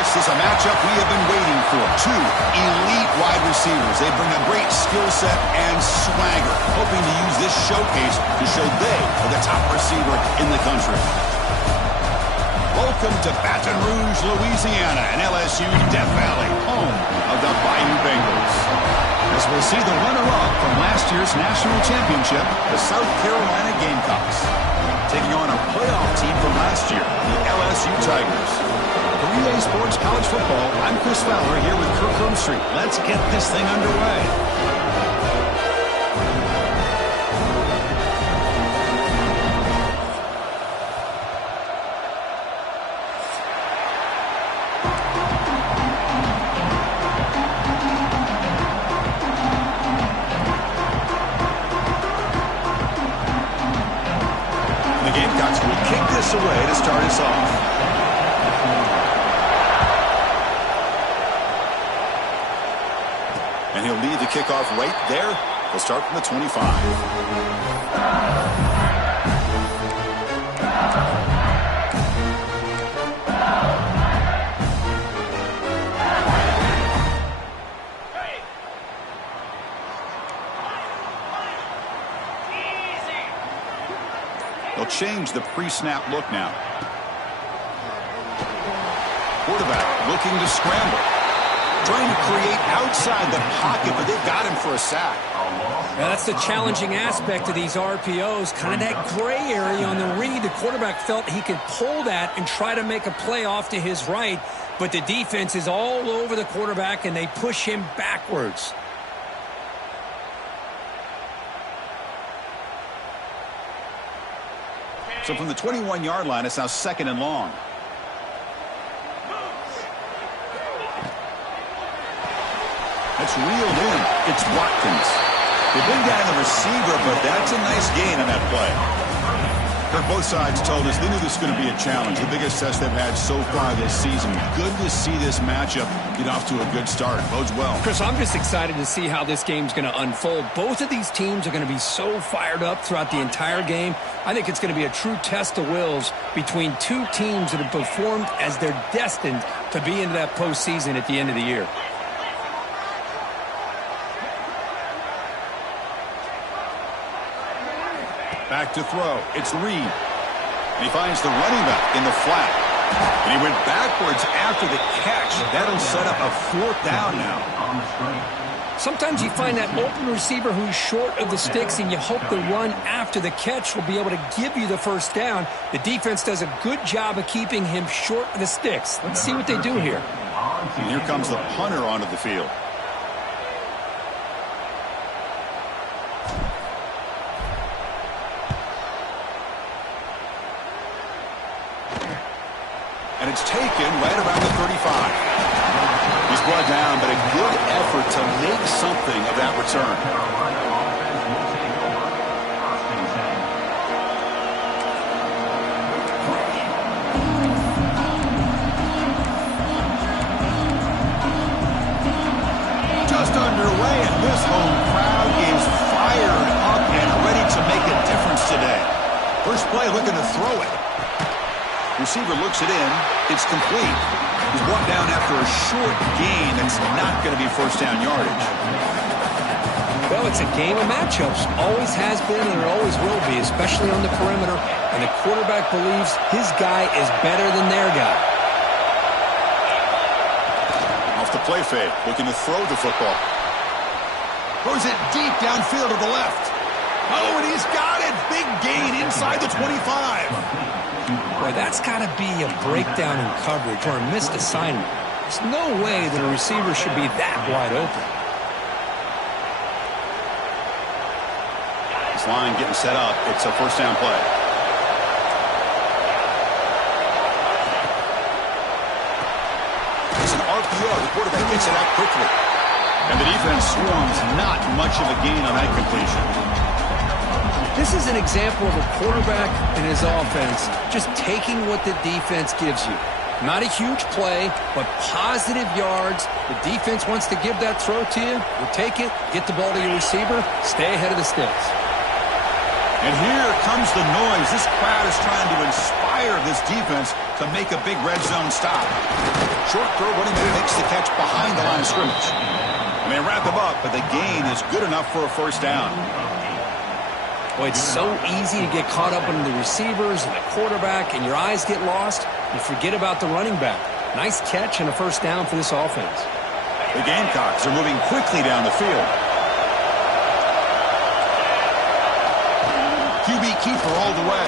This is a matchup we have been waiting for. Two elite wide receivers. They bring a great skill set and swagger, hoping to use this showcase to show they are the top receiver in the country. Welcome to Baton Rouge, Louisiana, and LSU Death Valley, home of the Bayou Bengals. As we'll see the runner-up from last year's national championship, the South Carolina Gamecocks, taking on a playoff team from last year, the LSU Tigers. For EA Sports College Football, I'm Chris Fowler here with Kirk Street. Let's get this thing underway. The Gamecocks will kick this away to start us off. And he'll lead the kickoff right there. He'll start from the 25. They'll change the pre-snap look now. Quarterback looking to scramble. Trying to create outside the pocket, but they've got him for a sack. Yeah, that's the challenging aspect of these RPOs, kind of that gray area on the read. The quarterback felt he could pull that and try to make a play off to his right, but the defense is all over the quarterback, and they push him backwards. So from the 21-yard line, it's now 2nd and long. That's reeled in. It's Watkins. They bring down the receiver, but that's a nice gain on that play. Kirk, both sides told us they knew this was going to be a challenge. The biggest test they've had so far this season. Good to see this matchup get off to a good start. Bodes well. Chris, I'm just excited to see how this game's going to unfold. Both of these teams are going to be so fired up throughout the entire game. I think it's going to be a true test of wills between two teams that have performed as they're destined to be into that postseason at the end of the year. Back to throw. It's Reed. And he finds the running back in the flat. And he went backwards after the catch. That'll set up a 4th down now. Sometimes you find that open receiver who's short of the sticks, and you hope the run after the catch will be able to give you the 1st down. The defense does a good job of keeping him short of the sticks. Let's see what they do here. And here comes the punter onto the field. And it's taken right around the 35. He's brought down, but a good effort to make something of that return. Just underway, and this home crowd is fired up and ready to make a difference today. First play looking to throw it. Receiver looks it in. It's complete. He's brought down after a short gain that's not going to be 1st down yardage. Well, it's a game of matchups. Always has been and it always will be, especially on the perimeter. And the quarterback believes his guy is better than their guy. Off the play fake, looking to throw the football. Throws it deep downfield to the left. Oh, and he's got it. Big gain inside the 25. Boy, that's got to be a breakdown in coverage or a missed assignment. There's no way that a receiver should be that wide open. This line getting set up. It's a 1st down play. you go. The quarterback gets it out quickly. And the defense swarms. Not much of a gain on that completion. This is an example of a quarterback and his offense just taking what the defense gives you. Not a huge play, but positive yards. The defense wants to give that throw to you. You take it, get the ball to your receiver, stay ahead of the sticks. And here comes the noise. This crowd is trying to inspire this defense to make a big red zone stop. Short throw, running back makes the catch behind the line of scrimmage. And they wrap him up, but the gain is good enough for a first down. Boy, it's so easy to get caught up in the receivers and the quarterback, and your eyes get lost. You forget about the running back. Nice catch and a first down for this offense. The Gamecocks are moving quickly down the field. QB keeper all the way.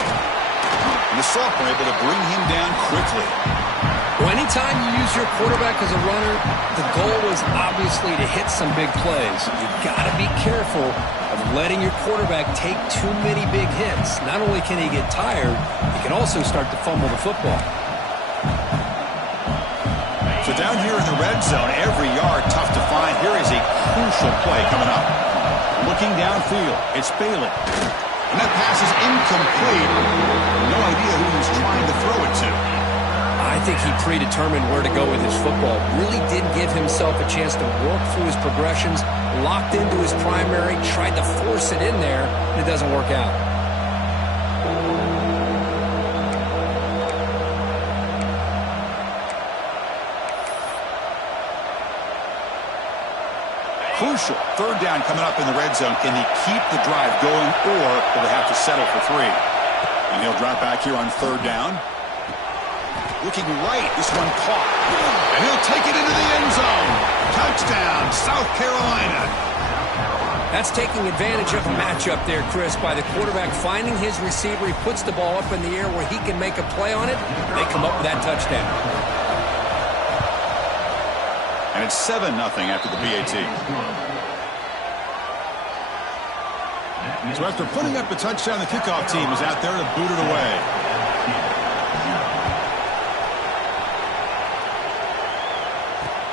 And the sophomore able to bring him down quickly. Well, anytime you use your quarterback as a runner, the goal is obviously to hit some big plays. You've got to be careful of letting your quarterback take too many big hits. Not only can he get tired, he can also start to fumble the football. So down here in the red zone, every yard tough to find. Here is a crucial play coming up. Looking downfield, it's Bailey. And that pass is incomplete. No idea who he's trying to throw it to. I think he predetermined where to go with his football. Really didn't give himself a chance to work through his progressions. Locked into his primary, tried to force it in there, and it doesn't work out. Crucial. Third down coming up in the red zone. Can he keep the drive going, or will they have to settle for 3? And he'll drop back here on third down. Looking right. This one caught. And he'll take it into the end zone. Touchdown, South Carolina. That's taking advantage of a matchup there, Chris, by the quarterback finding his receiver. He puts the ball up in the air where he can make a play on it. They come up with that touchdown. And it's 7-0 after the PAT. So after putting up a touchdown, the kickoff team is out there to boot it away.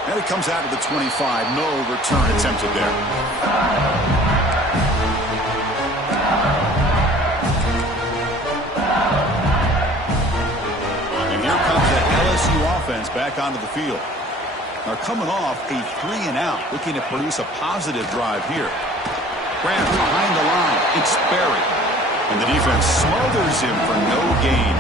And it comes out to the 25. No return attempted there. And here comes that LSU offense back onto the field. Are coming off a 3-and-out, looking to produce a positive drive here. Grant behind the line. It's Berry. And the defense smothers him for no gain.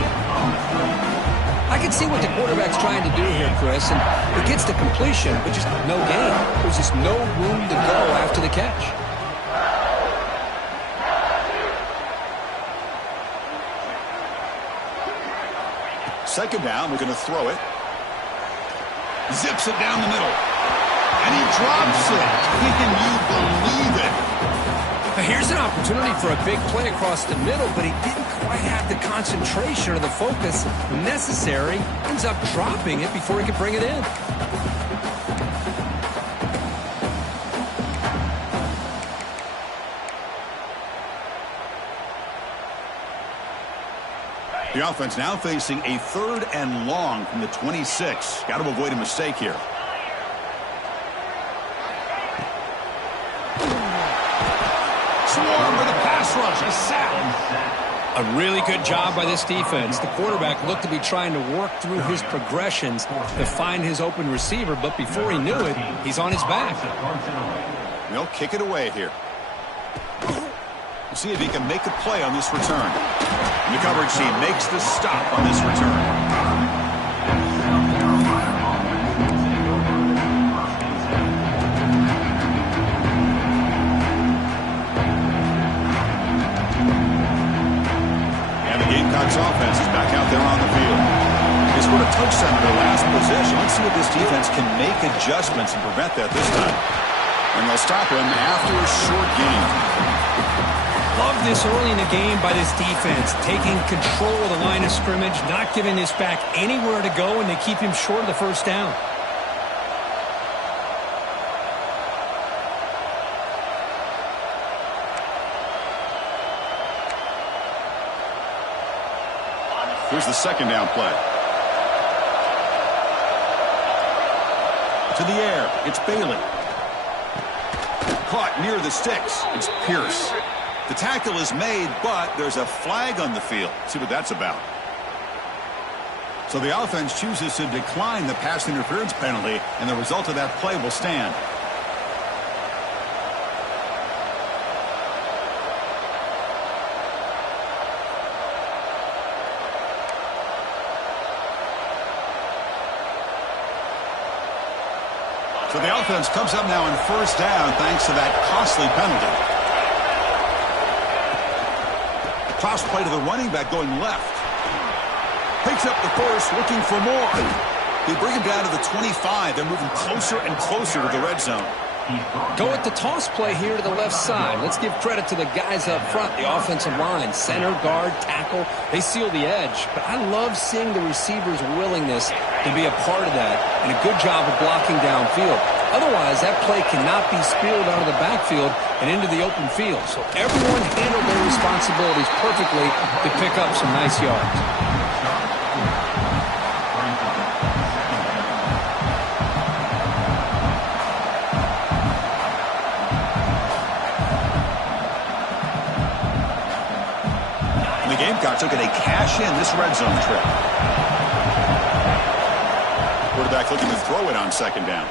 I can see what the quarterback's trying to do here, Chris, and it gets to completion, but just no gain. There's just no room to go after the catch. Second down, we're going to throw it. Zips it down the middle. And he drops it. Can you believe it? Here's an opportunity for a big play across the middle, but he didn't quite have the concentration or the focus necessary. Ends up dropping it before he could bring it in. The offense now facing a 3rd and long from the 26. Got to avoid a mistake here. Swarm with a pass rush. A sack. A really good job by this defense. The quarterback looked to be trying to work through his progressions to find his open receiver, but before he knew it, he's on his back. They'll kick it away here. We'll see if he can make a play on this return. And the coverage team makes the stop on this return. Gamecocks offense is back out there on the field. They scored a touchdown in their last possession. Let's see if this defense can make adjustments and prevent that this time. And they'll stop him after a short gain. Love this early in the game by this defense, taking control of the line of scrimmage, not giving this back anywhere to go, and they keep him short of the first down. Here's the second down play. To the air. It's Bailey. Caught near the sticks. It's Pierce. The tackle is made, but there's a flag on the field. See what that's about. So the offense chooses to decline the pass interference penalty, and the result of that play will stand. So the offense comes up now on first down thanks to that costly penalty. Toss play to the running back going left. Picks up the first, looking for more. They bring him down to the 25. They're moving closer and closer to the red zone. Go with the toss play here to the left side. Let's give credit to the guys up front, the offensive line, center, guard, tackle. They seal the edge. But I love seeing the receiver's willingness to be a part of that and a good job of blocking downfield. Otherwise, that play cannot be spilled out of the backfield and into the open field. So everyone handled their responsibilities perfectly to pick up some nice yards. Gamecocks looking to cash in this red zone trip. Quarterback looking to throw it on second down.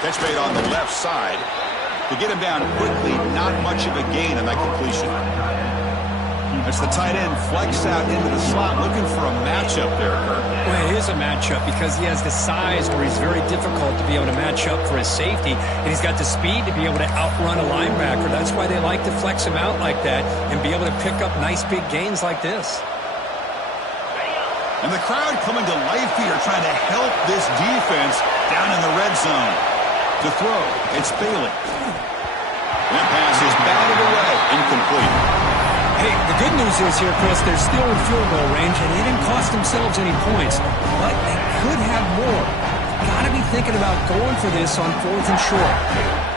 Catch made on the left side. To get him down quickly, not much of a gain on that completion. That's the tight end flexed out into the slot, looking for a matchup there, Kirk. Well, it is a matchup because he has the size where he's very difficult to be able to match up for his safety, and he's got the speed to be able to outrun a linebacker. That's why they like to flex him out like that and be able to pick up nice big gains like this. And the crowd coming to life here, trying to help this defense down in the red zone. To throw, it's Bailey. That pass is batted away, incomplete. Hey, the good news is here, Chris, they're still in field goal range, and they didn't cost themselves any points. But they could have more. Got to be thinking about going for this on 4th and short.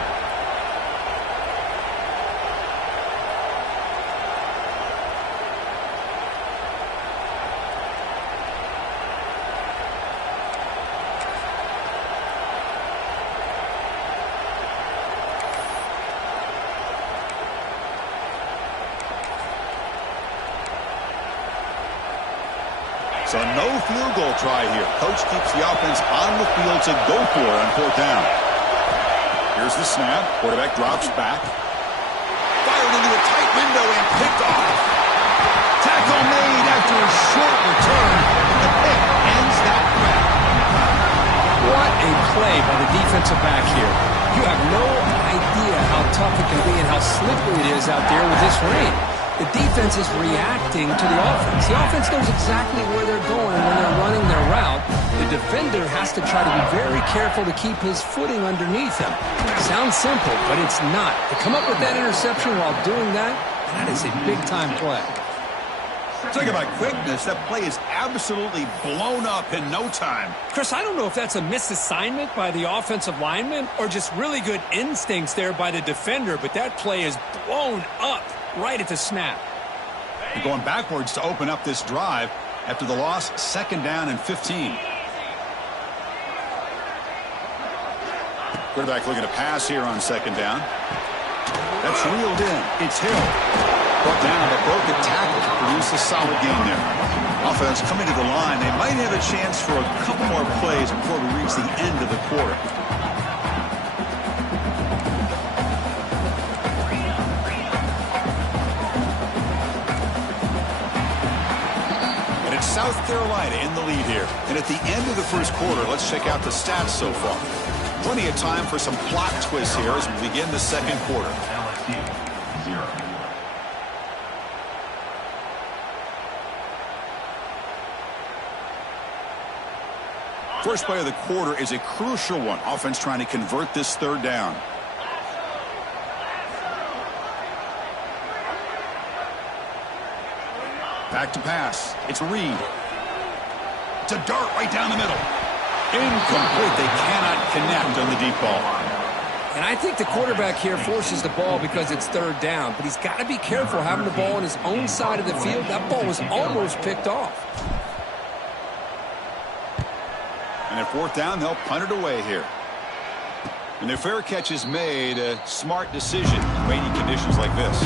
So no field goal try here. Coach keeps the offense on the field to go for it on 4th down. Here's the snap. Quarterback drops back. Fired into a tight window and picked off. Tackle made after a short return. The pick ends that threat. What a play by the defensive back here. You have no idea how tough it can be and how slippery it is out there with this rain. The defense is reacting to the offense. The offense knows exactly where they're going when they're running their route. The defender has to try to be very careful to keep his footing underneath him. Sounds simple, but it's not. To come up with that interception while doing that, that is a big-time play. Talking about quickness, that play is absolutely blown up in no time. Chris, I don't know if that's a misassignment by the offensive lineman or just really good instincts there by the defender, but that play is blown up right at the snap. They're going backwards to open up this drive after the loss, 2nd down and 15. Quarterback looking to pass here on 2nd down. That's reeled in. It's Hill. Brought down a broken tackle to produce a solid gain there. Offense coming to the line. They might have a chance for a couple more plays before we reach the end of the quarter. South Carolina in the lead here. And at the end of the first quarter, let's check out the stats so far. Plenty of time for some plot twists here as we begin the 2nd quarter. LSU 0. First play of the quarter is a crucial one. Offense trying to convert this 3rd down. Back to pass. It's Reed. It's a dart right down the middle. Incomplete. They cannot connect on the deep ball. And I think the quarterback here forces the ball because it's 3rd down. But he's got to be careful having the ball on his own side of the field. That ball was almost picked off. And And at fourth down, they'll punt it away here. And their fair catch is made, a smart decision in rainy conditions like this.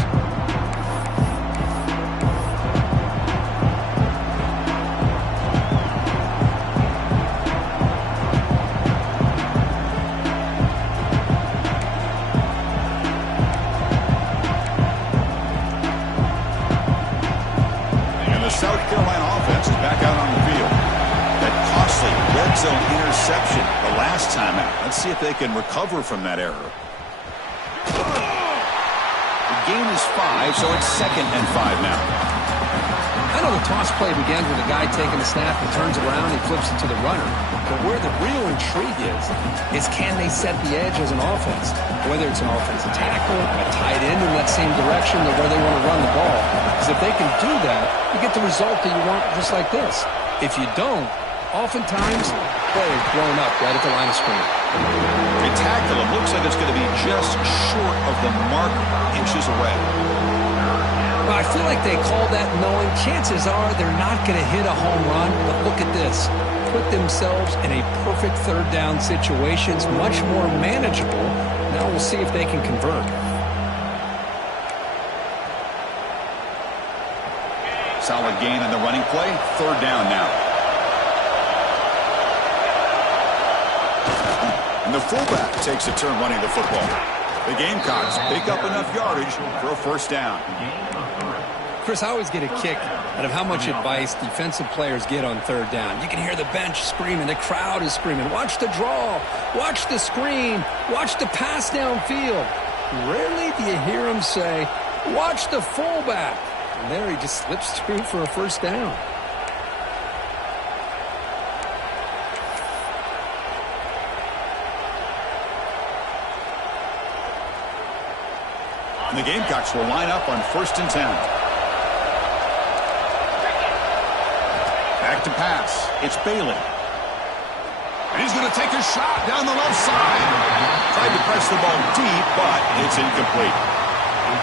And the South Carolina offense is back out on the field. That costly red zone interception the last time out. Let's see if they can recover from that error. The gain is 5, so it's 2nd and 5 now. I know the toss play begins with a guy taking the snap and turns around and flips it to the runner. But where the real intrigue is can they set the edge as an offense? Whether it's an offensive tackle, a tight end in that same direction to where they want to run the ball. Because if they can do that, you get the result that you want just like this. If you don't, oftentimes, play is blown up right at the line of scrimmage. They tackle him. Looks like it's going to be just short of the marker, inches away. Well, I feel like they called that knowing chances are they're not going to hit a home run. But look at this. Put themselves in a perfect third down situations, much more manageable. Now we'll see if they can convert. Solid gain on the running play. Third down now. And the fullback takes a turn running the football. The Gamecocks pick up enough yardage for a first down. Chris, I always get a kick out of how much advice defensive players get on third down. You can hear the bench screaming. The crowd is screaming. Watch the draw. Watch the screen. Watch the pass downfield. Rarely do you hear them say, watch the fullback. And there he just slips through for a first down. And the Gamecocks will line up on 1st and 10. Back to pass. It's Bailey. And he's going to take a shot down the left side. Tried to press the ball deep, but it's incomplete.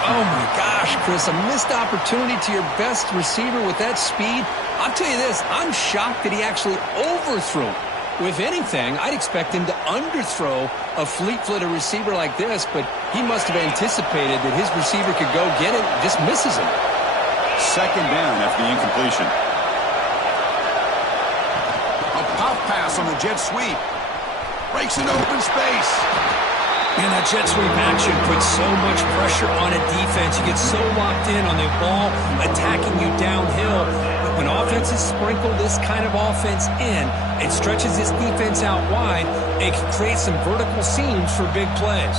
Oh, my gosh, Chris, a missed opportunity to your best receiver with that speed. I'll tell you this, I'm shocked that he actually overthrew. If anything, I'd expect him to underthrow a fleet-footed receiver like this, but he must have anticipated that his receiver could go get it and just misses him. 2nd down after the incompletion. A pop pass on the jet sweep. Breaks into open space. Man, that jet sweep action puts so much pressure on a defense. You get so locked in on the ball attacking you downhill. But when offenses sprinkle this kind of offense in, it stretches this defense out wide. It can create some vertical seams for big plays.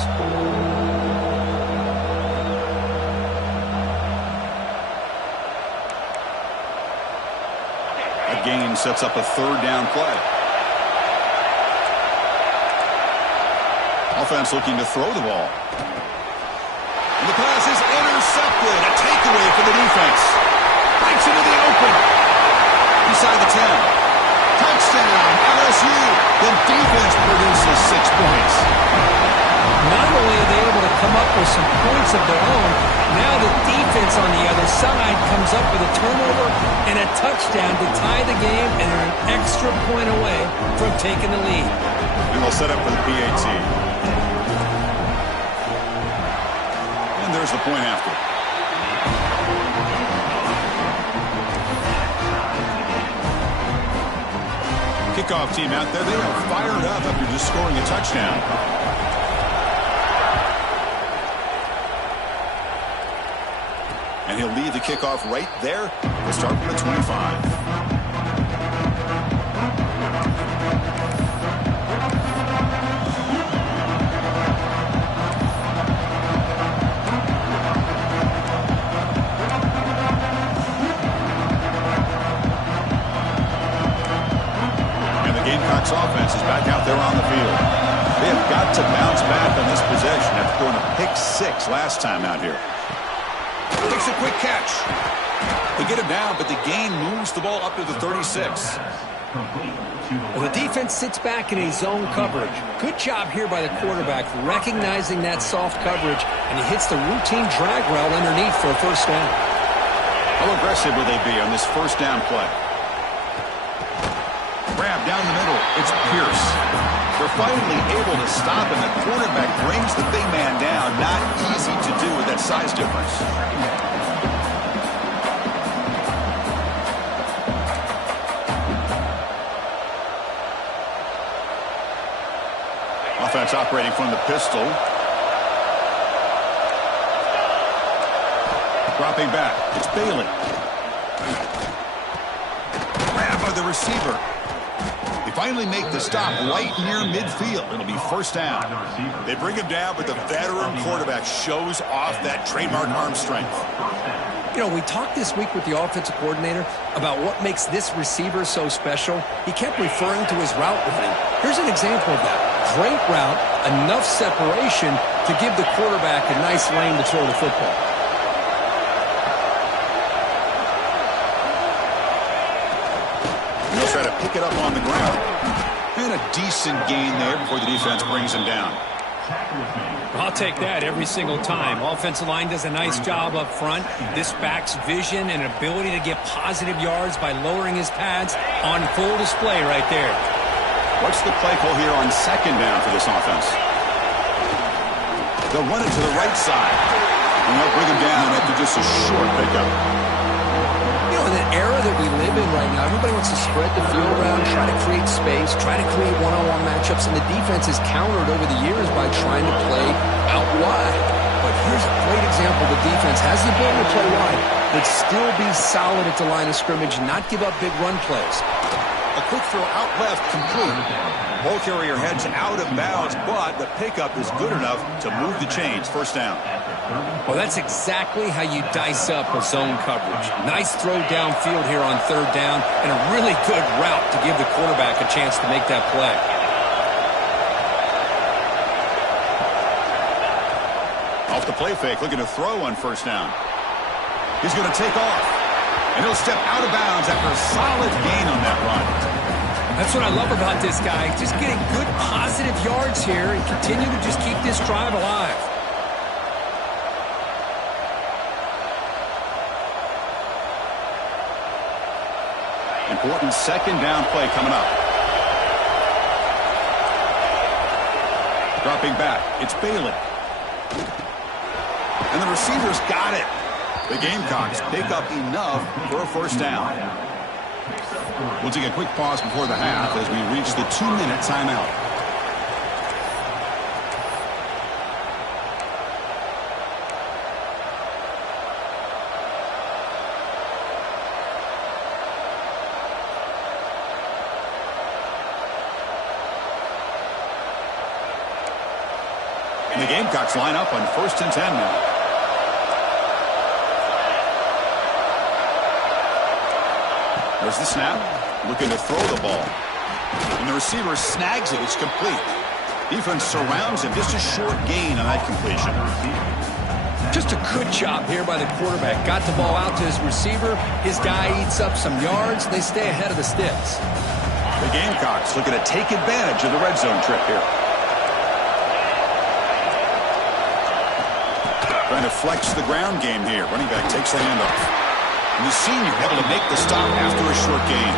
A gain sets up a 3rd down play. Offense looking to throw the ball. And the pass is intercepted. A takeaway for the defense. Breaks into the open. Inside the 10. Touchdown, LSU. The defense produces 6 points. Not only are they able to come up with some points of their own, now the defense on the other side comes up with a turnover and a touchdown to tie the game, and they're an extra point away from taking the lead. And they'll set up for the PAT. And there's the point after. Kickoff team out there, they are fired up after just scoring a touchdown. And he'll lead the kickoff right there. We'll start from the 25. Gamecocks offense is back out there on the field. They have got to bounce back on this possession after throwing a pick 6 last time out here. Takes a quick catch. They get him down, but the gain moves the ball up to the 36. Well, the defense sits back in a zone coverage. Good job here by the quarterback recognizing that soft coverage, and he hits the routine drag route underneath for a first down. How aggressive will they be on this first down play? Grab down the middle. It's Pierce. They're finally able to stop him. The quarterback brings the big man down. Not easy to do with that size difference. Offense operating from the pistol. Dropping back. It's Bailey. Grab by the receiver. They finally make the stop right near midfield. It'll be first down. They bring him down, but the veteran quarterback shows off that trademark arm strength. You know, we talked this week with the offensive coordinator about what makes this receiver so special. He kept referring to his route running. Here's an example of that. Great route, enough separation to give the quarterback a nice lane to throw the football. He'll try to pick it up on the ground. And a decent gain there before the defense brings him down. I'll take that every single time. Offensive line does a nice job up front. This back's vision and ability to get positive yards by lowering his pads on full display right there. What's the play call here on second down for this offense? They'll run it to the right side. And they'll bring him down after just a short pickup. You know, in the era that we live in right now, everybody wants to spread the field around, try to create space, try to create one-on-one matchups, and the defense is countered over the years by trying to play out wide. But here's a great example. The defense has the ability to play wide, but still be solid at the line of scrimmage, not give up big run plays. A quick throw out left, complete. Ball carrier heads out of bounds, but the pickup is good enough to move the chains. First down. Well, that's exactly how you dice up a zone coverage. Nice throw downfield here on third down, and a really good route to give the quarterback a chance to make that play. Off the play fake, looking to throw on first down. He's going to take off, and he'll step out of bounds after a solid gain on that run. That's what I love about this guy. Just getting good positive yards here and continue to just keep this drive alive. Important second down play coming up. Dropping back, it's Bailey. And the receiver's got it. The Gamecocks pick up enough for a first down. We'll take a quick pause before the half as we reach the 2-minute timeout. And the Gamecocks line up on 1st and 10 now. There's the snap, looking to throw the ball. And the receiver snags it, it's complete. Defense surrounds him, just a short gain on that completion. Just a good job here by the quarterback. Got the ball out to his receiver. His guy eats up some yards. They stay ahead of the sticks. The Gamecocks looking to take advantage of the red zone trip here. Trying to flex the ground game here. Running back takes the handoff. And the senior able to make the stop after a short gain.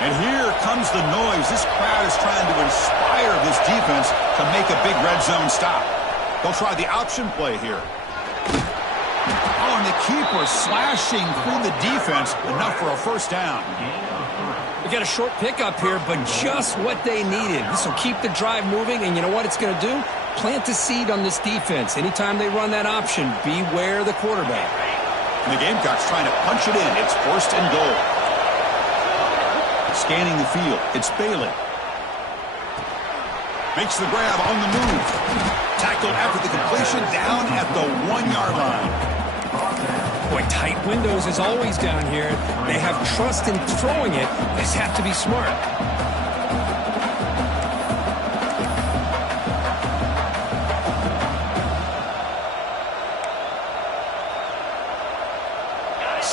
And here comes the noise. This crowd is trying to inspire this defense to make a big red zone stop. They'll try the option play here. Oh, and the keeper slashing through the defense, enough for a first down. We got a short pickup here, but just what they needed. This will keep the drive moving, and you know what it's going to do? Plant the seed on this defense. Anytime they run that option, beware the quarterback. And the Gamecocks trying to punch it in. It's 1st and goal. Scanning the field, it's Bailey. Makes the grab on the move. Tackled after the completion, down at the 1-yard line. Boy, tight windows as always down here. They have trust in throwing it. They just have to be smart.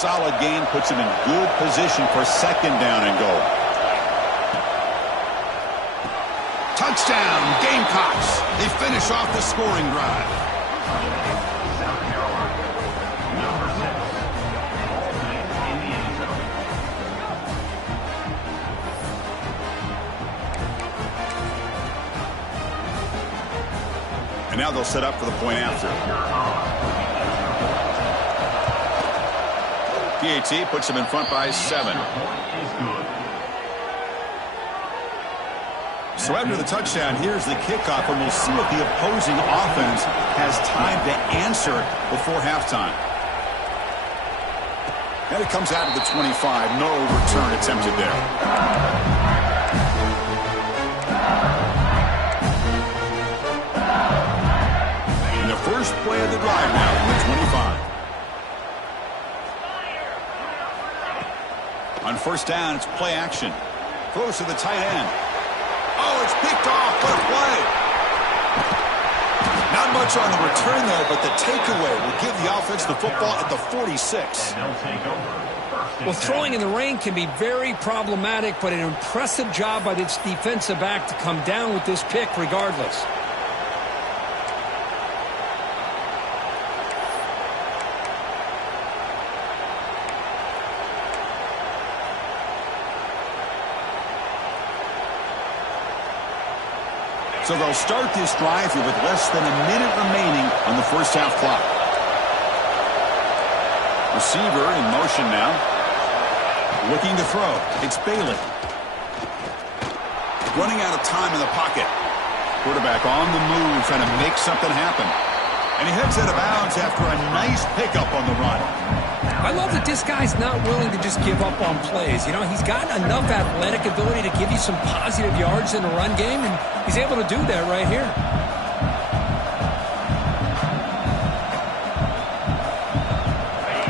solid gain puts him in good position for second down and goal. Touchdown, Gamecocks. They finish off the scoring drive. And now they'll set up for the point after. PAT puts them in front by 7. So after the touchdown, here's the kickoff, and we'll see if the opposing offense has time to answer before halftime. And it comes out of the 25. No return attempted there. And the first play of the drive now from the 25. On first down, it's play action. Throws to the tight end. Oh, it's picked off. What a play. Not much on the return there, but the takeaway will give the offense the football at the 46. Well, throwing in the rain can be very problematic, but an impressive job by this defensive back to come down with this pick regardless. So they'll start this drive here with less than a minute remaining on the first half clock. Receiver in motion now. Looking to throw. It's Bailey. Running out of time in the pocket. Quarterback on the move, trying to make something happen. And he heads out of bounds after a nice pickup on the run. I love that this guy's not willing to just give up on plays. You know, he's got enough athletic ability to give you some positive yards in the run game, and he's able to do that right here.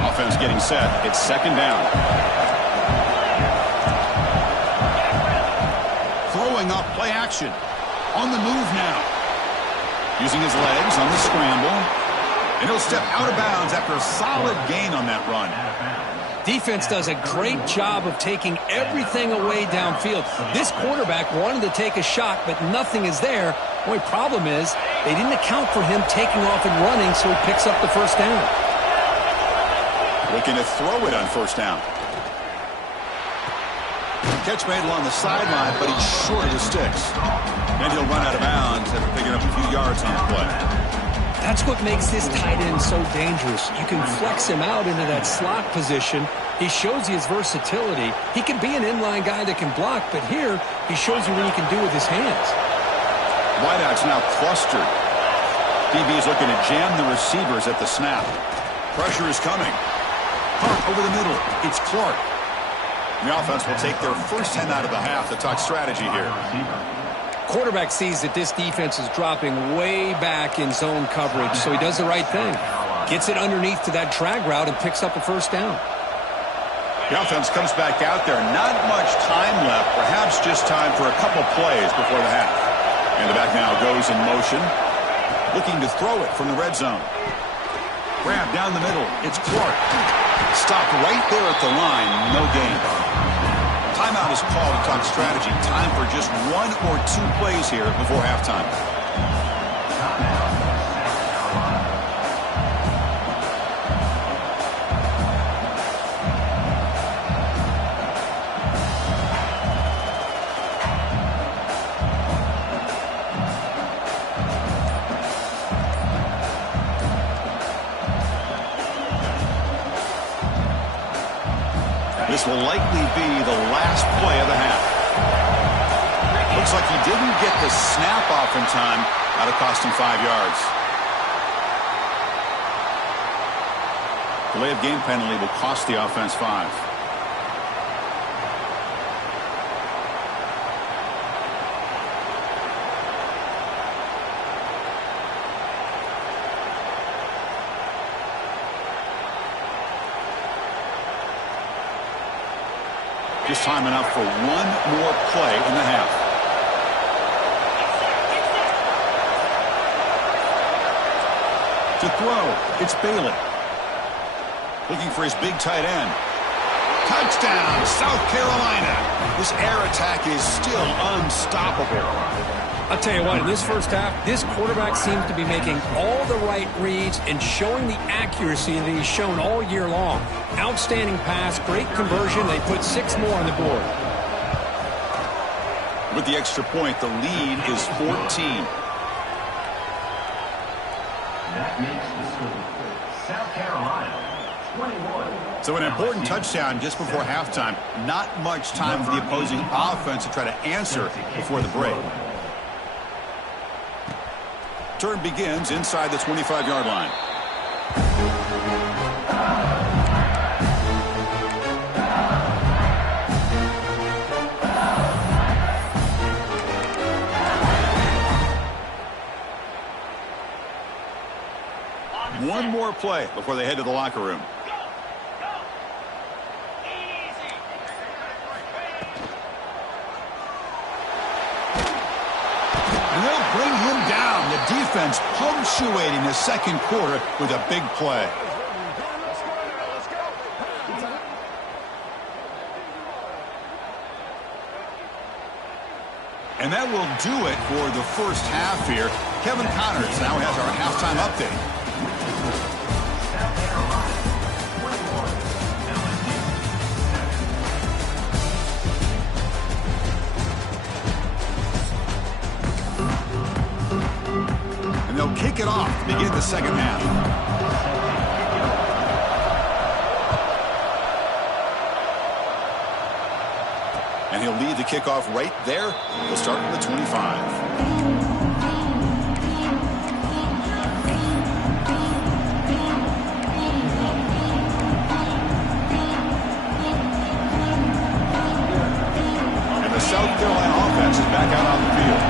Offense getting set. It's second down. Throwing up play action. On the move now. Using his legs on the scramble. And he'll step out of bounds after a solid gain on that run. Defense does a great job of taking everything away downfield. This quarterback wanted to take a shot, but nothing is there. The only problem is they didn't account for him taking off and running, so he picks up the first down. Looking to throw it on first down. Catch made along the sideline, but he's short of the sticks. And he'll run out of bounds after picking up a few yards on the play. That's what makes this tight end so dangerous. You can flex him out into that slot position. He shows you his versatility. He can be an inline guy that can block, but here he shows you what he can do with his hands. Wideout's now clustered. DB is looking to jam the receivers at the snap. Pressure is coming. Hunt over the middle. It's Clark. The offense will take their first 10 out of the half to talk strategy here. Quarterback sees that this defense is dropping way back in zone coverage, so he does the right thing. Gets it underneath to that drag route and picks up a first down. The offense comes back out there. Not much time left. Perhaps just time for a couple plays before the half. And the back now goes in motion. Looking to throw it from the red zone. Grab down the middle. It's Clark. Stopped right there at the line. No gain. Timeout is called to talk strategy. Time for just 1 or 2 plays here before halftime. This will likely be the last play of the half. Looks like he didn't get the snap off in time. That'll cost him 5 yards. Delay of game penalty will cost the offense 5. Just time enough for 1 more play in the half. To throw, it's Bailey. Looking for his big tight end. Touchdown, South Carolina. This air attack is still unstoppable. I'll tell you what, in this first half, this quarterback seems to be making all the right reads and showing the accuracy that he's shown all year long. Outstanding pass, great conversion. They put 6 more on the board. With the extra point, the lead is 14. That makes the score South Carolina 21. So an important touchdown just before halftime. Not much time for the opposing offense to try to answer before the break. Turn begins inside the 25-yard line. One more play before they head to the locker room. And they'll bring him down. The defense punctuating the second quarter with a big play. And that will do it for the first half here. Kevin Connors now has our halftime update. And they'll kick it off to begin the second half. And he'll lead the kickoff right there. He'll start from the 25. South Carolina offense is back out on the field.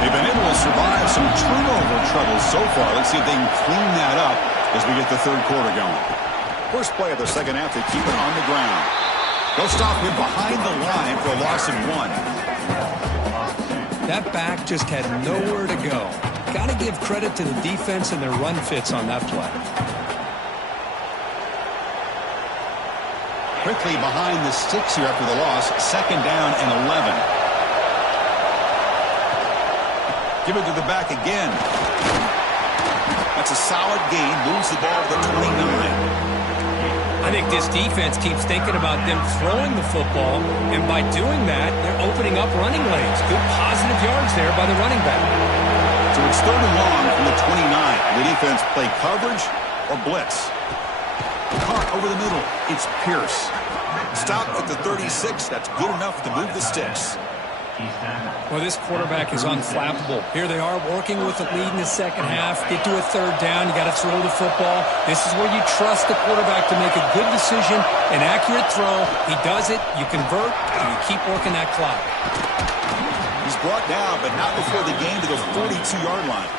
They've been able to survive some turnover troubles so far. Let's see if they can clean that up as we get the third quarter going. First play of the second half, they keep it on the ground. They'll stop him behind the line for a loss of 1. That back just had nowhere to go. Got to give credit to the defense and their run fits on that play. Quickly behind the sticks here after the loss. Second down and 11. Give it to the back again. That's a solid gain. Moves the ball to the 29. I think this defense keeps thinking about them throwing the football, and by doing that, they're opening up running lanes. Good positive yards there by the running back. So it's third and long from the 29. The defense play coverage or blitz. Caught over the middle. It's Pierce. Stopped at the 36. That's good enough to move the sticks. Well, this quarterback is unflappable. Here they are working with the lead in the second half. Get to a third down. You got to throw the football. This is where you trust the quarterback to make a good decision, an accurate throw. He does it. You convert, and you keep working that clock. He's brought down, but not before the game to the 42-yard line.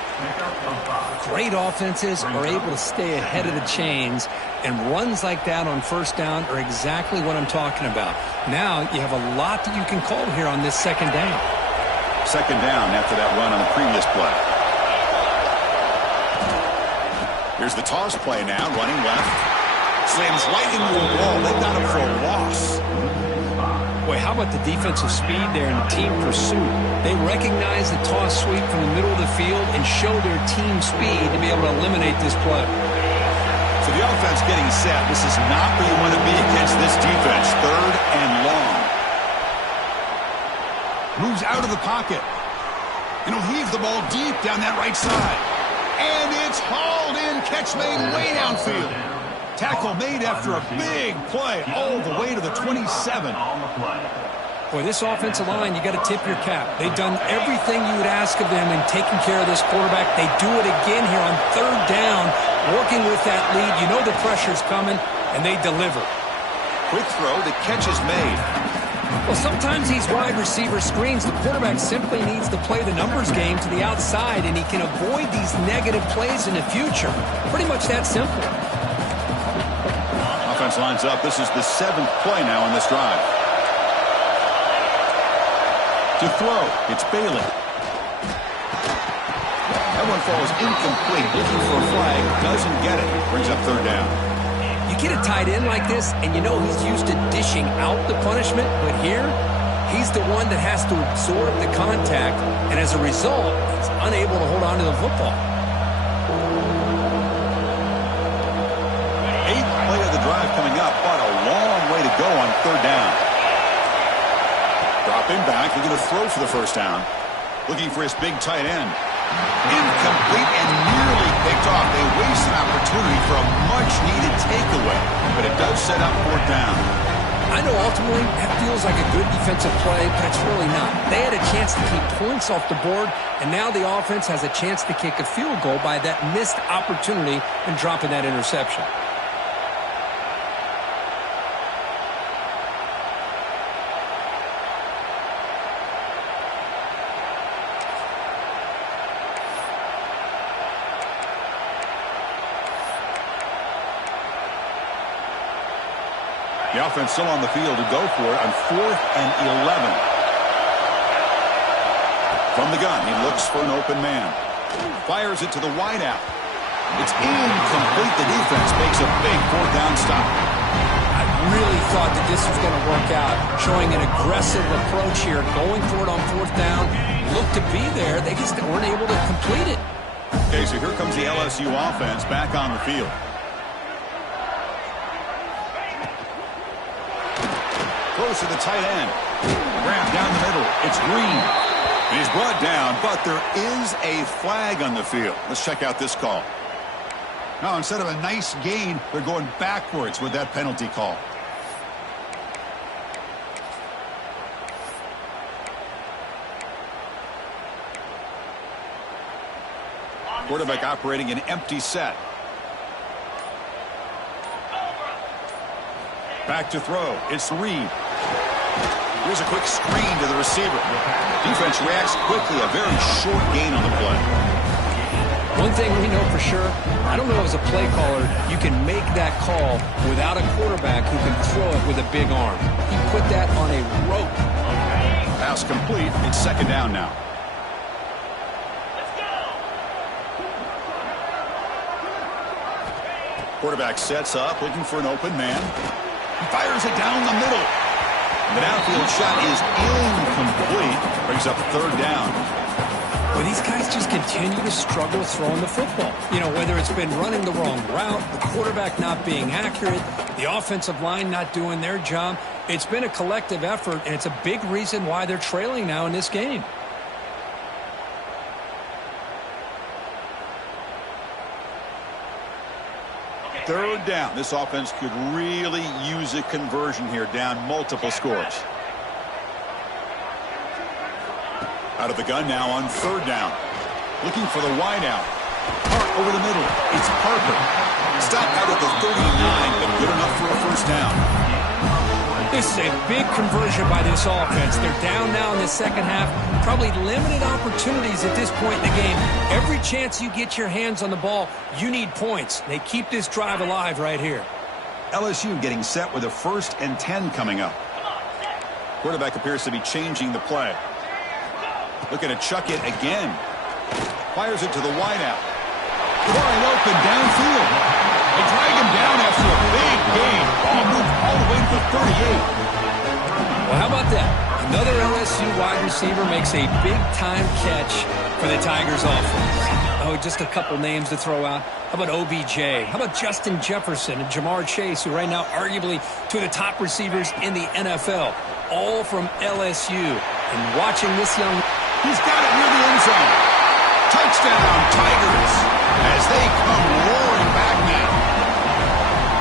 Great offenses are able to stay ahead of the chains, and runs like that on first down are exactly what I'm talking about. Now you have a lot that you can call here on this second down. Second down after that run on the previous play. Here's the toss play now, running left. Slams right into a wall. They got him for a loss. Boy, how about the defensive speed there in the team pursuit? They recognize the toss sweep from the middle of the field and show their team speed to be able to eliminate this play. So the offense getting set. This is not where you want to be against this defense. Third and long. Moves out of the pocket. And he'll heave the ball deep down that right side. And it's hauled in. Catch made way downfield. Tackle made after a big play all the way to the 27. Boy, this offensive line, you got to tip your cap. They've done everything you would ask of them in taking care of this quarterback. They do it again here on third down, working with that lead. You know the pressure's coming, and they deliver. Quick throw, the catch is made. Well, sometimes these wide receiver screens, the quarterback simply needs to play the numbers game to the outside, and he can avoid these negative plays in the future. Pretty much that simple. Offense lines up. This is the 7th play now on this drive. To throw, it's Bailey. That one falls incomplete. Looking for a flag, doesn't get it. Brings up third down. You get a tight end like this, and you know he's used to dishing out the punishment, but here, he's the one that has to absorb the contact, and as a result, he's unable to hold on to the football. Eighth play of the drive coming up, but a long way to go on third down. Dropping back, looking to throw for the first down. Looking for his big tight end. Incomplete and nearly picked off. They waste an opportunity for a much-needed takeaway, but it does set up fourth down. I know ultimately that feels like a good defensive play, but it's really not. They had a chance to keep points off the board, and now the offense has a chance to kick a field goal by that missed opportunity and dropping that interception. The offense still on the field to go for it on 4th and 11. From the gun, he looks for an open man. Fires it to the wideout. It's incomplete. The defense makes a big fourth down stop. I really thought that this was going to work out, showing an aggressive approach here, going for it on fourth down. Looked to be there. They just weren't able to complete it. Okay, so here comes the LSU offense back on the field. Close to the tight end. Grab down the middle. It's Green. He's brought down, but there is a flag on the field. Let's check out this call. Now, instead of a nice gain, they're going backwards with that penalty call. Quarterback operating an empty set. Back to throw. It's Reed. Here's a quick screen to the receiver. Defense reacts quickly. A very short gain on the play. One thing we know for sure, I don't know as a play caller, you can make that call without a quarterback who can throw it with a big arm. He put that on a rope. Pass complete. It's second down now. Quarterback sets up, looking for an open man. He fires it down the middle. The downfield shot is incomplete. Brings up third down. Well, these guys just continue to struggle throwing the football. You know, whether it's been running the wrong route, the quarterback not being accurate, the offensive line not doing their job. It's been a collective effort, and it's a big reason why they're trailing now in this game. Third down. This offense could really use a conversion here, down multiple scores. Out of the gun now on third down. Looking for the wideout. Park over the middle. It's Parker. Stop out at the 39, but good enough for a first down. This is a big conversion by this offense. They're down now in the second half. Probably limited opportunities at this point in the game. Every chance you get your hands on the ball, you need points. They keep this drive alive right here. LSU getting set with a 1st and 10 coming up. Quarterback appears to be changing the play. Looking to chuck it again. Fires it to the wideout. Wide open downfield. They drag him down after a big gain. Ball moved all the way to the 38. Well, how about that? Another LSU wide receiver makes a big-time catch for the Tigers offense. Oh, just a couple names to throw out. How about OBJ? How about Justin Jefferson and Jamar Chase, who right now arguably two of the top receivers in the NFL, all from LSU. And watching this young... He's got it near the end zone. Touchdown, Tigers, as they come roaring back now.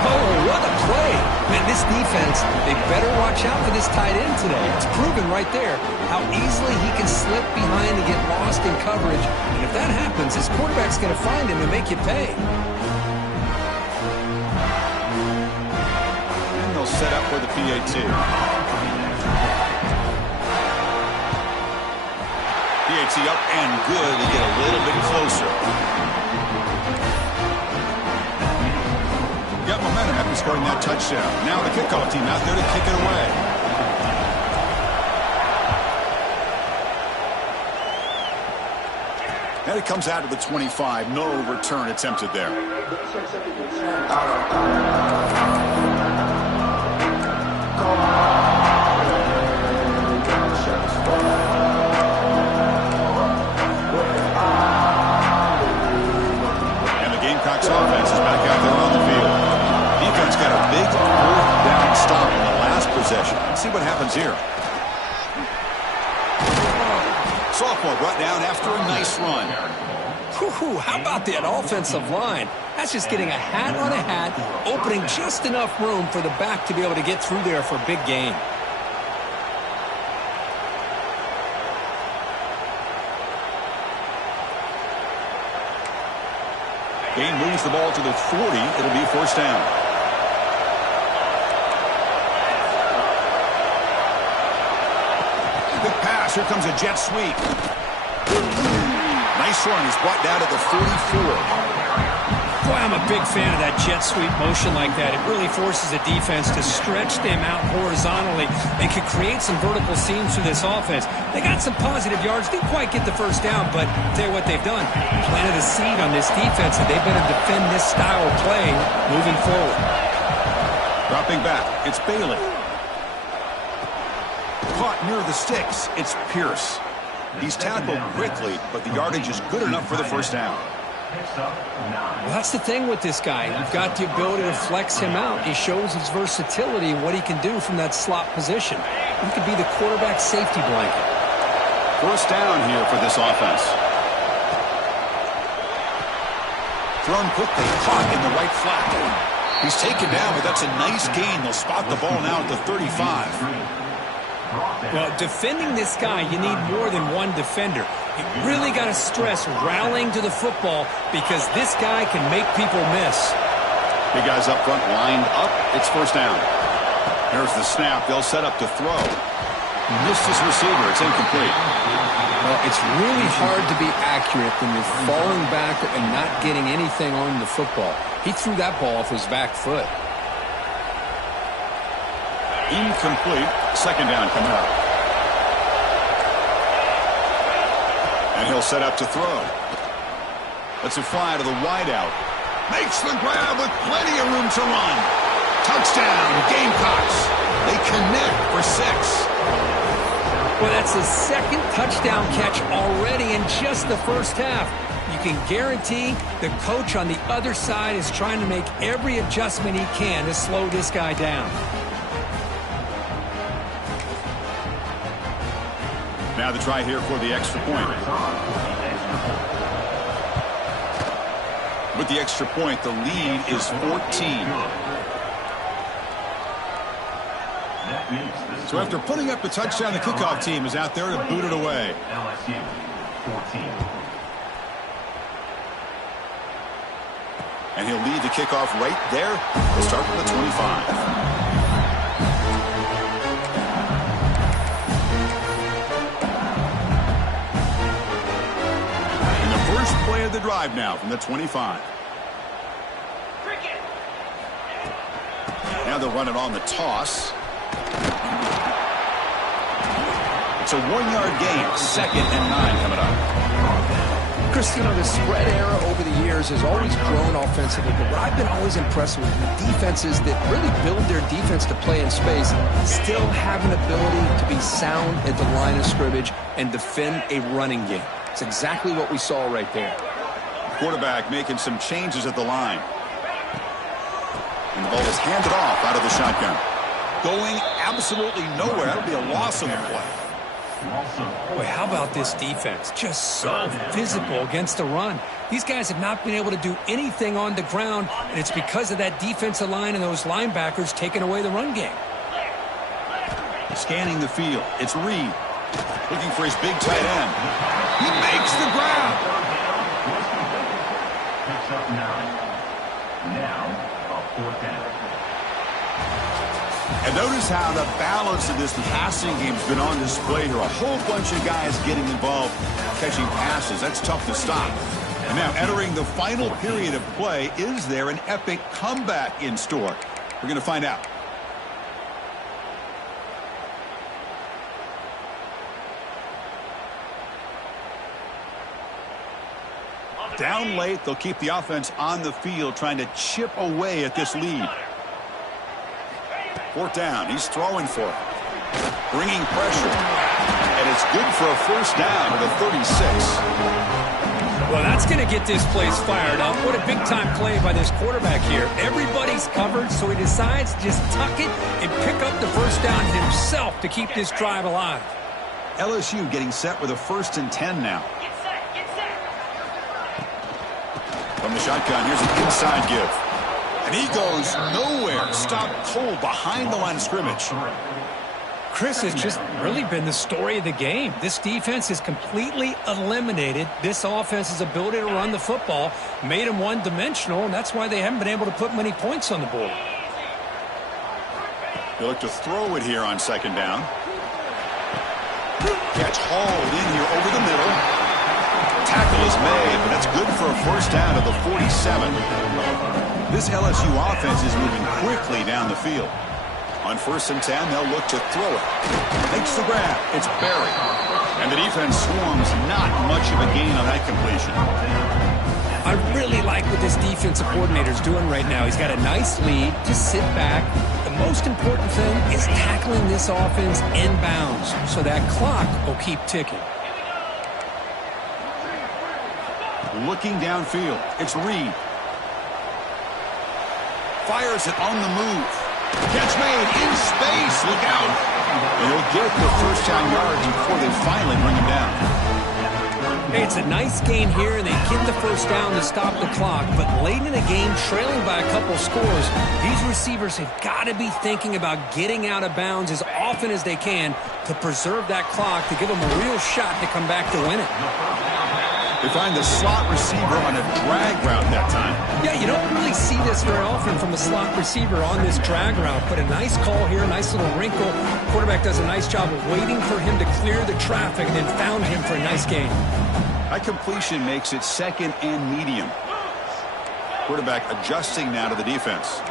Oh, what a play. Man, this defense, they better watch out for this tight end today. It's proven right there how easily he can slip behind and get lost in coverage. And if that happens, his quarterback's going to find him and make you pay. And they'll set up for the PAT. PAT up and good. They get a little bit closer. Got momentum after scoring that touchdown. Now the kickoff team out there to kick it away. And it comes out to the 25. No return attempted there. And the Gamecocks offense is back out there on the field. Defense got a big fourth down stop in the last possession. Let's see what happens here. Sophomore brought down after a nice run. Whew, how about that offensive line? That's just getting a hat on a hat, opening just enough room for the back to be able to get through there for a big gain. Gain moves the ball to the 40. It'll be first down. Good pass. Here comes a jet sweep. Nice run. He's brought down to the 44. Boy, I'm a big fan of that jet sweep motion like that. It really forces the defense to stretch them out horizontally and can create some vertical seams through this offense. They got some positive yards. Didn't quite get the first down, but I'll tell you what they've done. Planted a seed on this defense, and they better defend this style of play moving forward. Dropping back. It's Bailey. Caught near the sticks. It's Pierce. He's tackled quickly, but the yardage is good enough for the first down. Well, that's the thing with this guy. You've got the ability to flex him out. He shows his versatility and what he can do from that slot position. He could be the quarterback safety blanket. First down here for this offense. Thrown quickly, caught in the right flat. He's taken down, but that's a nice gain. They'll spot the ball now at the 35. Well, defending this guy, you need more than one defender. You really got to stress rallying to the football because this guy can make people miss. Big guys up front lined up. It's first down. There's the snap. They'll set up to throw. Missed his receiver. It's incomplete. Well, it's really hard to be accurate when you're falling back and not getting anything on the football. He threw that ball off his back foot. Incomplete. Second down coming up. And he'll set up to throw. Let's a fly to the wideout. Makes the grab with plenty of room to run. Touchdown, Gamecocks. They connect for 6. Well, that's his second touchdown catch already in just the first half. You can guarantee the coach on the other side is trying to make every adjustment he can to slow this guy down. Now the try here for the extra point. With the extra point, the lead is 14. So after putting up a touchdown, the kickoff team is out there to boot it away. LSU 14. And he'll lead the kickoff right there. He'll start from the 25. First play of the drive now from the 25. Now they'll run it on the toss. It's a 1-yard gain. 2nd and 9 coming up. Chris, you know, the spread era over the years has always grown offensively, but what I've been always impressed with defenses that really build their defense to play in space still have an ability to be sound at the line of scrimmage and defend a running game. It's exactly what we saw right there. Quarterback making some changes at the line. And the ball is handed off out of the shotgun. Going absolutely nowhere. That'll be a loss of the play. Boy, how about this defense? Just so physical against the run. These guys have not been able to do anything on the ground, and it's because of that defensive line and those linebackers taking away the run game. Scanning the field. It's Reed. Looking for his big tight end. He makes the grab. Picks up 9. Now, a 4th down. And notice how the balance of this passing game has been on display here. A whole bunch of guys getting involved, catching passes. That's tough to stop. And now entering the final period of play, is there an epic comeback in store? We're going to find out. Down late, they'll keep the offense on the field trying to chip away at this lead. Fourth down, he's throwing for it. Bringing pressure. And it's good for a first down to the 36. Well, that's going to get this place fired up. What a big-time play by this quarterback here. Everybody's covered, so he decides to just tuck it and pick up the first down himself to keep this drive alive. LSU getting set with a 1st and 10 now. From the shotgun, here's an inside give. And he goes nowhere. Stopped cold behind the line of scrimmage. Chris, has just really been the story of the game. This defense has completely eliminated this offense's ability to run the football, made them one-dimensional, and that's why they haven't been able to put many points on the board. They look to throw it here on 2nd down. Catch hauled in here over the middle. Tackle is made, but that's good for a first down at the 47. This LSU offense is moving quickly down the field. On 1st and 10, they'll look to throw it. Makes the grab. It's buried. And the defense swarms. Not much of a gain on that completion. I really like what this defensive coordinator is doing right now. He's got a nice lead. Just sit back. The most important thing is tackling this offense in bounds so that clock will keep ticking. Looking downfield. It's Reed. Fires it on the move. Catch made in space. Look out. And he'll get the first down yards before they finally bring him down. Hey, it's a nice gain here, and they get the first down to stop the clock. But late in the game, trailing by a couple scores, these receivers have got to be thinking about getting out of bounds as often as they can to preserve that clock, to give them a real shot to come back to win it. They find the slot receiver on a drag route that time. Yeah, you don't really see this very often from a slot receiver on this drag route, but a nice call here, a nice little wrinkle. Quarterback does a nice job of waiting for him to clear the traffic and then found him for a nice gain. That completion makes it 2nd and medium. Quarterback adjusting now to the defense.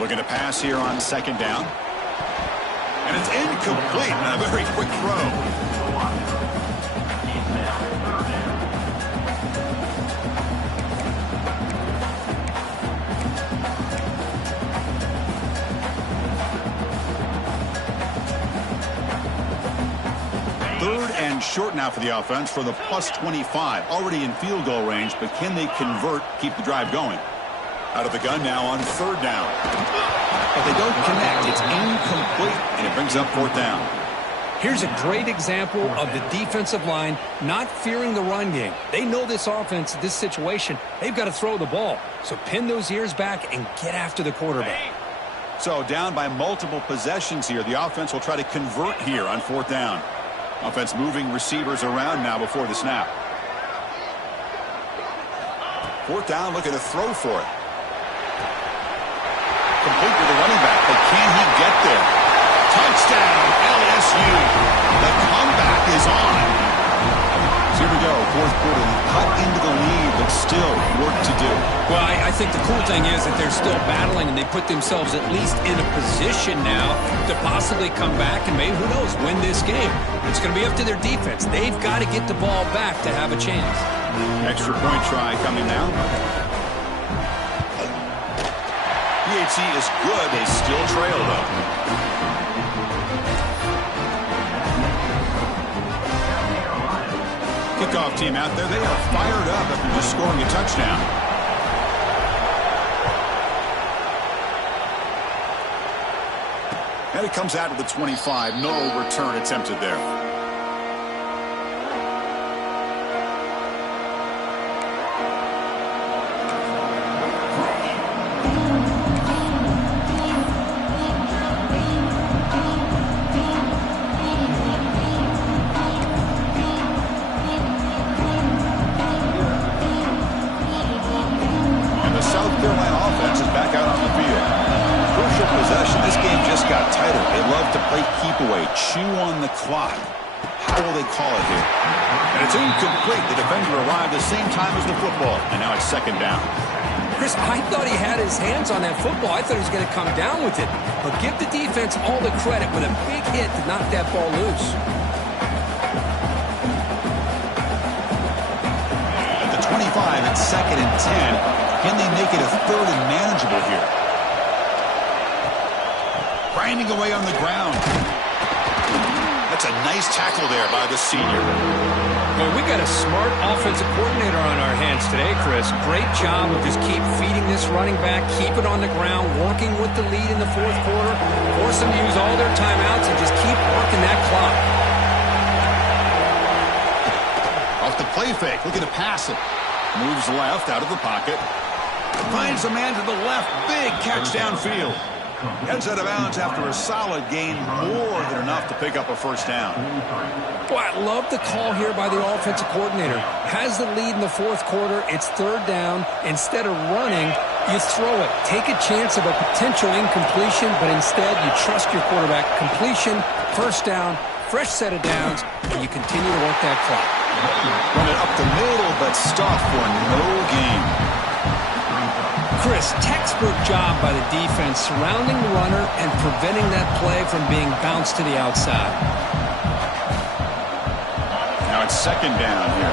Looking to pass here on 2nd down. And it's incomplete. A very quick throw. Short now for the offense for the plus 25. Already in field goal range, but can they convert, keep the drive going? Out of the gun now on 3rd down. But they don't connect. It's incomplete, and it brings up 4th down. Here's a great example of the defensive line not fearing the run game. They know this offense, this situation, they've got to throw the ball. So pin those ears back and get after the quarterback. So down by multiple possessions here. The offense will try to convert here on 4th down. Offense moving receivers around now before the snap. 4th down, looking to throw for it. Complete with the running back, but can he get there? Touchdown, LSU. The comeback is on. So here we go, 4th quarter. Cut into the lead, but still work to do. Well, I think the cool thing is that they're still battling, and they put themselves at least in a position now to possibly come back and maybe, who knows, win this game. It's going to be up to their defense. They've got to get the ball back to have a chance. Extra point try coming now. PHC is good. They still trail, though. Kickoff team out there. They are fired up after just scoring a touchdown. And it comes out of the 25. No return attempted there. Chew on the clock. How will they call it here? And it's incomplete. The defender arrived the same time as the football. And now it's 2nd down. Chris, I thought he had his hands on that football. I thought he was going to come down with it. But give the defense all the credit with a big hit to knock that ball loose. drive at 2nd and 10. Can they make it a 3rd and manageable here? Grinding away on the ground. That's a nice tackle there by the senior. Well, we got a smart offensive coordinator on our hands today, Chris. Great job of just keep feeding this running back, keep it on the ground, working with the lead in the 4th quarter, force them to use all their timeouts, and just keep working that clock. Off the play fake, looking to pass it. Moves left out of the pocket. Finds a man to the left. Big catch downfield. Heads out of bounds after a solid gain, more than enough to pick up a 1st down. Boy, I love the call here by the offensive coordinator. Has the lead in the 4th quarter. It's 3rd down. Instead of running, you throw it. Take a chance of a potential incompletion, but instead you trust your quarterback. Completion, 1st down, fresh set of downs, and you continue to work that clock. Run it up the middle, but stop for no gain. Chris, textbook job by the defense surrounding the runner and preventing that play from being bounced to the outside. Now it's 2nd down here.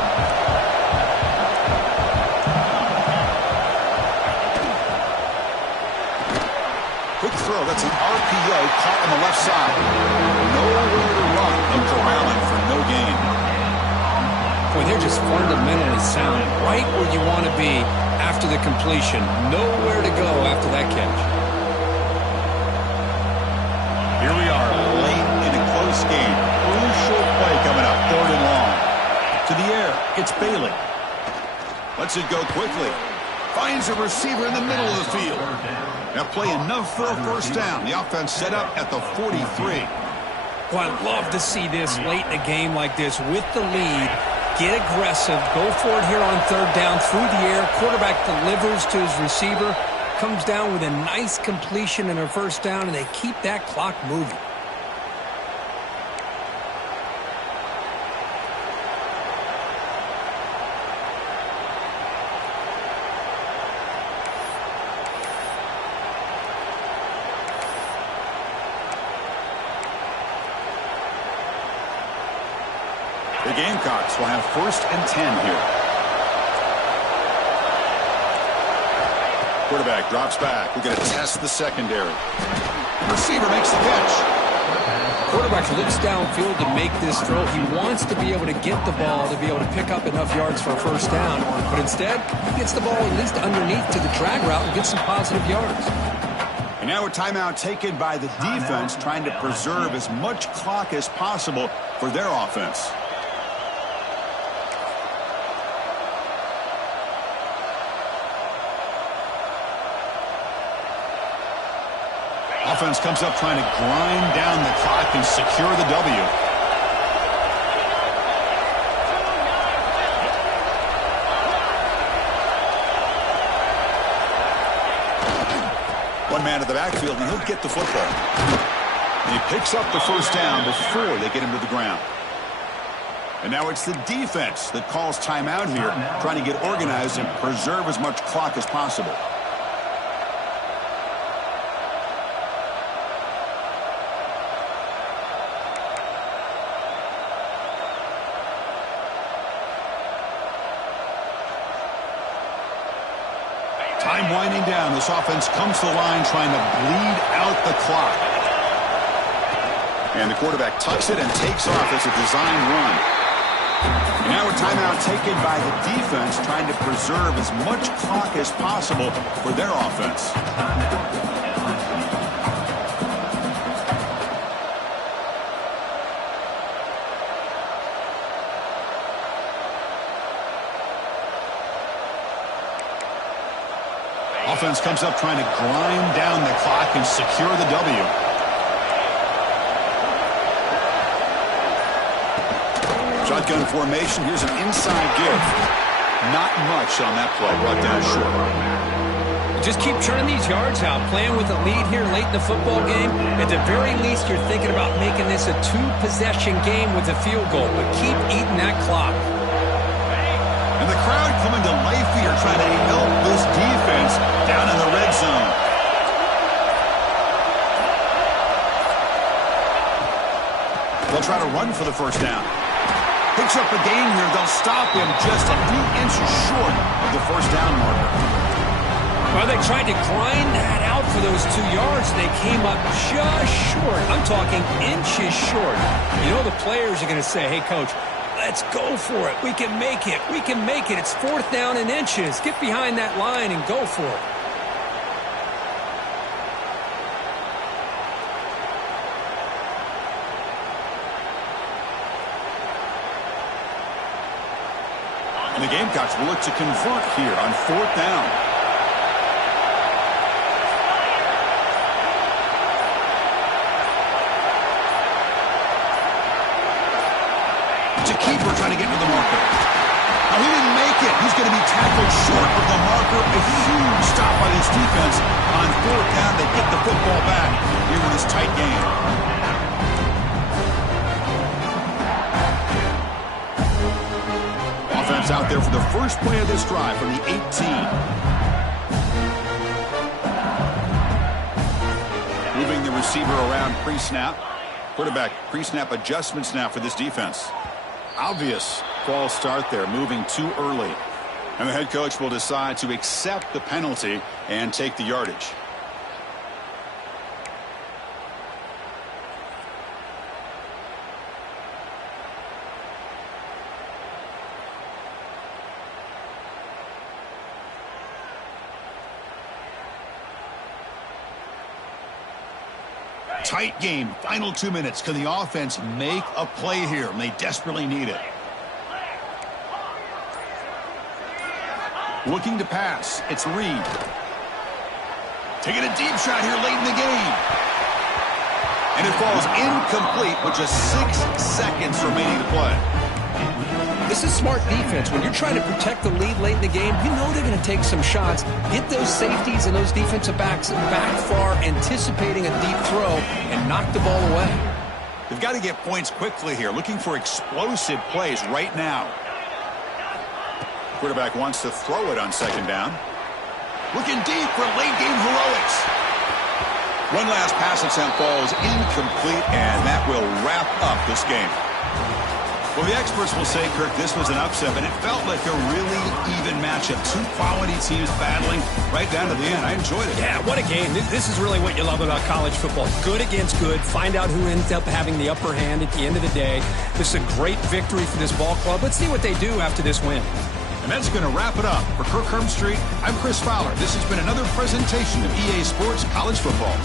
Quick throw. That's an RPO caught on the left side. Nowhere to run. No corralling for no gain. Boy, they're just fundamentally sound. Right where you want to be after the completion. Nowhere to go after that catch. Here we are, late in a close game. Crucial play coming up, 3rd and long. To the air, it's Bailey. Lets it go quickly. Finds a receiver in the middle of the field. Now play enough for a 1st down. The offense set up at the 43. Well, I love to see this late in a game like this with the lead. Get aggressive. Go for it here on 3rd down through the air. Quarterback delivers to his receiver. Comes down with a nice completion and a 1st down, and they keep that clock moving. The Gamecocks will have 1st and 10 here. Quarterback drops back. We're going to test the secondary. Receiver makes the catch. Quarterback looks downfield to make this throw. He wants to be able to get the ball to be able to pick up enough yards for a 1st down. But instead, he gets the ball at least underneath to the drag route and gets some positive yards. And now a timeout taken by the defense, trying to preserve as much clock as possible for their offense. Offense comes up trying to grind down the clock and secure the W. One man to the backfield, and he'll get the football. And he picks up the 1st down before they get him to the ground. And now it's the defense that calls timeout here, trying to get organized and preserve as much clock as possible. Time winding down. This offense comes to the line trying to bleed out the clock. And the quarterback tucks it and takes off as a designed run. And now a timeout taken by the defense trying to preserve as much clock as possible for their offense. Offense comes up trying to grind down the clock and secure the W. Shotgun formation. Here's an inside give. Not much on that play. Brought down short. Just keep churning these yards out. Playing with a lead here late in the football game. At the very least, you're thinking about making this a 2-possession game with a field goal. But keep eating that clock. And the crowd coming to life here, trying to help this defense down in the red zone. They'll try to run for the 1st down. Picks up a gain here. They'll stop him just a few inches short of the first down marker. Well, they tried to grind that out for those 2 yards, and they came up just short. I'm talking inches short. You know the players are going to say, hey, Coach, let's go for it. We can make it. We can make it. It's 4th down and inches. Get behind that line and go for it. And the Gamecocks will look to convert here on 4th down. To keeper trying to get to the marker. Now, he didn't make it. He's going to be tackled short of the marker. A huge stop by this defense. On 4th down, they get the football back here in this tight game. Offense out there for the first play of this drive from the 18. Moving the receiver around pre-snap. Quarterback pre-snap adjustments now for this defense. Obvious false start there, moving too early. And the head coach will decide to accept the penalty and take the yardage. Tight game, final 2 minutes. Can the offense make a play here? And they desperately need it. Looking to pass. It's Reed. Taking a deep shot here late in the game. And it falls incomplete with just 6 seconds remaining to play. This is smart defense. When you're trying to protect the lead late in the game, you know they're going to take some shots. Get those safeties and those defensive backs back far, anticipating a deep throw, and knock the ball away. They've got to get points quickly here, looking for explosive plays right now. Quarterback wants to throw it on 2nd down. Looking deep for late-game heroics. One last pass attempt falls incomplete, and that will wrap up this game. Well, the experts will say, Kirk, this was an upset, but it felt like a really even matchup. 2 quality teams battling right down to the end. I enjoyed it. Yeah, what a game. This is really what you love about college football. Good against good. Find out who ends up having the upper hand at the end of the day. This is a great victory for this ball club. Let's see what they do after this win. And that's going to wrap it up. For Kirk Hermstreet, I'm Chris Fowler. This has been another presentation of EA Sports College Football.